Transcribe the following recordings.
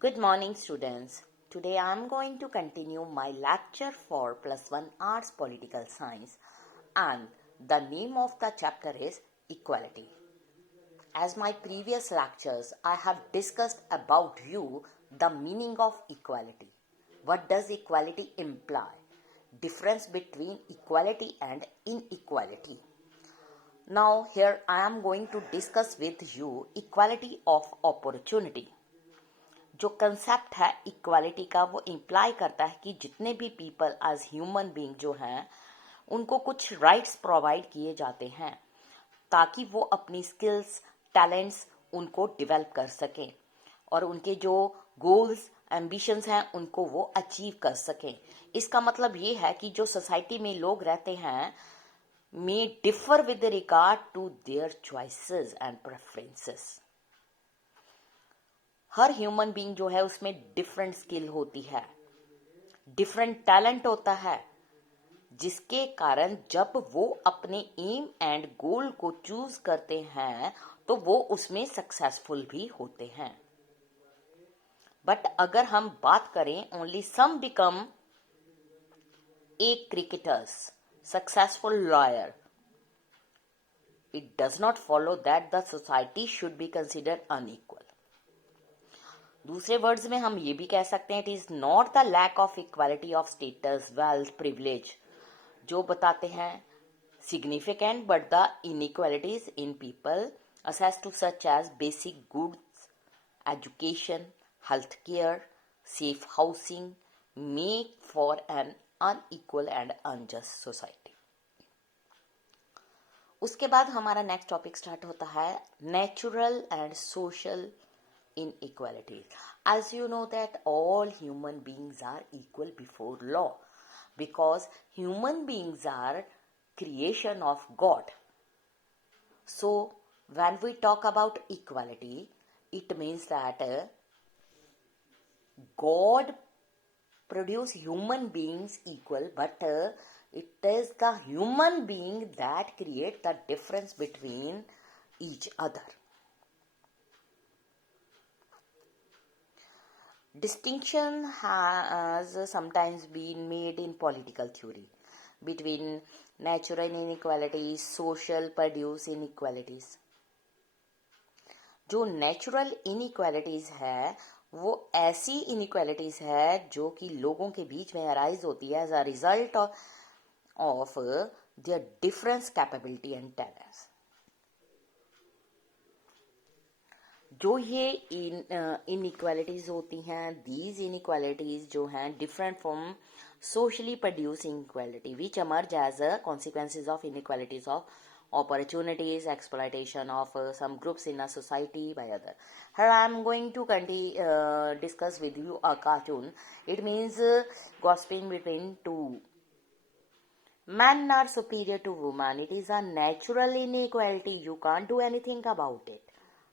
Good morning, students. Today I am going to continue my lecture for Plus One Arts Political Science, and the name of the chapter is Equality. As my previous lectures, I have discussed about you the meaning of equality. What does equality imply? Difference between equality and inequality. Now here I am going to discuss with you equality of opportunity. जो concept है equality का वो imply करता है कि जितने भी people as human being जो हैं उनको कुछ राइट्स प्रोवाइड किए जाते हैं ताकि वो अपनी स्किल्स टैलेंट्स उनको डेवलप कर सकें और उनके जो गोल्स एम्बिशंस हैं उनको वो अचीव कर सकें। इसका मतलब ये है कि जो सोसाइटी में लोग रहते हैं may differ with regard to their choices and preferences. हर ह्यूमन बीइंग जो है उसमें डिफरेंट स्किल होती है, डिफरेंट टैलेंट होता है, जिसके कारण जब वो अपने एम एंड गोल को चूज करते हैं तो वो उसमें सक्सेसफुल भी होते हैं। बट अगर हम बात करें only some become a cricketers, successful lawyer, it does not follow that the society should be considered unequal. दूसरे वर्ड्स में हम ये भी कह सकते हैं it is not the lack of equality of status wealth privilege जो बताते हैं significant but the inequalities in people access to such as basic goods, education, health care, safe housing make for an unequal and unjust society. उसके बाद हमारा next topic start होता है natural and social inequalities. As you know that all human beings are equal before law because human beings are creation of God. So when we talk about equality, it means that God produced human beings equal, but it is the human being that create the difference between each other. Distinction has sometimes been made in political theory between natural inequalities, social produced inequalities. जो natural inequalities है वो ऐसी inequalities है जो कि लोगों के बीच में अराइज होती है as a result of their difference capability and talents. जो ये इनइक्वालिटीज होती हैं दीज इनइक्वालिटीज जो हैं different from socially produced inequality which emerge as a consequences of inequalities of opportunities, exploitation of some groups in a society by other. Here I am going to discuss with you a cartoon. It means gossiping between two. Men are superior to women. It is a natural inequality. You can't do anything about it.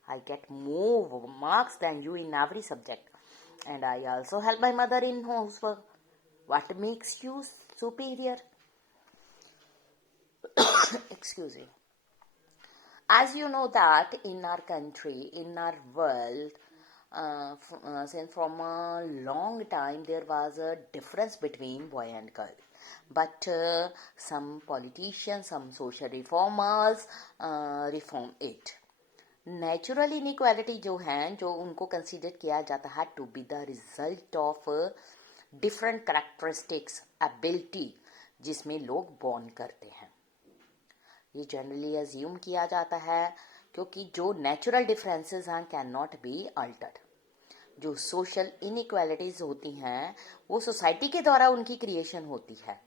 I get more marks than you in every subject. And I also help my mother in housework. What makes you superior? Excuse me. As you know that in our country, in our world, since from a long time there was a difference between boy and girl. But some politicians, some social reformers reform it. Natural inequality जो हैं जो उनको consider किया जाता है to be the result of different characteristics ability जिसमें लोग born करते हैं। ये जनरली अज्यूम किया जाता है क्योंकि जो नेचुरल डिफरेंसेस हैं कैन नॉट बी अल्टर्ड। जो सोशल इनइक्वालिटीज होती हैं वो सोसाइटी के द्वारा उनकी क्रिएशन होती है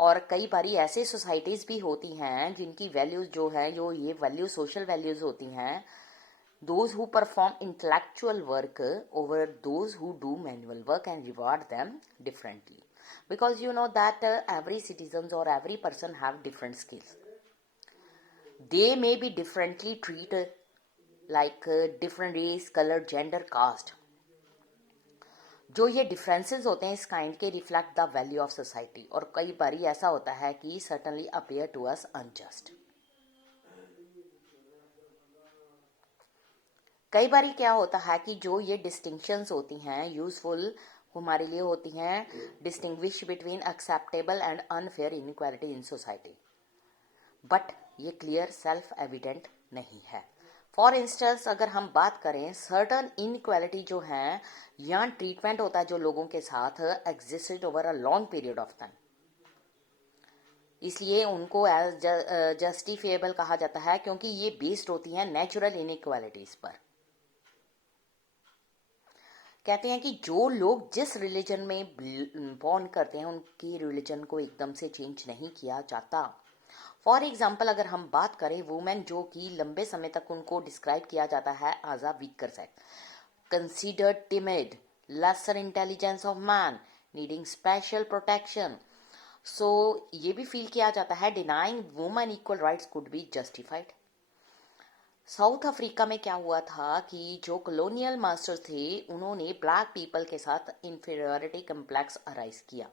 और कई बारी ऐसे सोसाइटीज़ भी होती हैं जिनकी वैल्यूज़ जो है जो ये वैल्यू सोशल वैल्यूज़ होती हैं those who perform intellectual work over those who do manual work and reward them differently because you know that every citizen और every person have different skills they may be differently treat like different race colour gender caste. जो ये differences होते हैं इस kind के reflect the value of society और कई बारी ऐसा होता है कि certainly appear to us unjust. कई बार क्या होता है कि जो ये डिस्टिंक्शंस होती हैं यूजफुल हमारे लिए होती हैं, distinguish between acceptable and unfair inequality in society, but ये क्लियर सेल्फ एविडेंट नहीं है। फॉर इंस्टेंस अगर हम बात करें, सर्टन इनइक्वालिटी जो है या ट्रीटमेंट होता है जो लोगों के साथ existed over a long period of time, इसलिए उनको एज जस्टिफिएबल कहा जाता है, क्योंकि ये बेस्ड होती हैं नेचुरल इनइक्वालिटीज पर। कहते हैं कि जो लोग जिस रिलीजन में बॉर्न करते हैं उनकी रिलीजन को एकदम से चेंज नहीं किया जाता। फॉर एग्जाम्पल अगर हम बात करें वुमेन, जो कि लंबे समय तक उनको डिस्क्राइब किया जाता है as a weaker sex, considered timid, lesser intelligence of man, needing special protection, so ये भी फील किया जाता है denying women equal rights could be justified. South Africa में क्या हुआ था कि जो कॉलोनियल मास्टर्स थे उन्होंने ब्लैक पीपल के साथ इंफीरियरिटी कम्प्लेक्स अराइज किया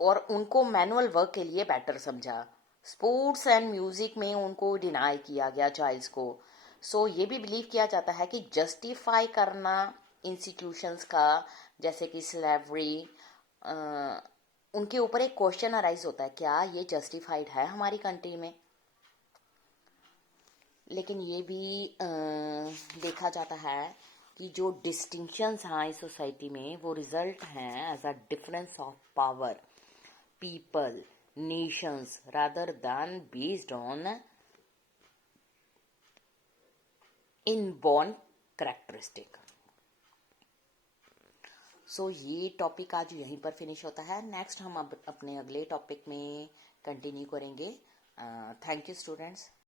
और उनको मैनुअल वर्क के लिए बेटर समझा। स्पोर्ट्स एंड म्यूजिक में उनको डिनाई किया गया चाइल्ड्स को। सो ये भी बिलीव किया जाता है कि जस्टिफाई करना इंस्टीट्यूशंस का, जैसे कि स्लेवरी, उनके ऊपर एक क्वेश्चन अराइज होता है, क्या ये जस्टिफाइड है हमारी कंट्री में। लेकिन ये भी देखा जाता है कि जो डिस्टिंक्शंस हैं इस सोसाइटी में वो रिजल्ट हैं as a difference of power, people, nations rather than based on inborn characteristic. So ये टॉपिक आज यहीं पर फिनिश होता है। नेक्स्ट हम अब अपने अगले टॉपिक में कंटिन्यू करेंगे। Thank you students.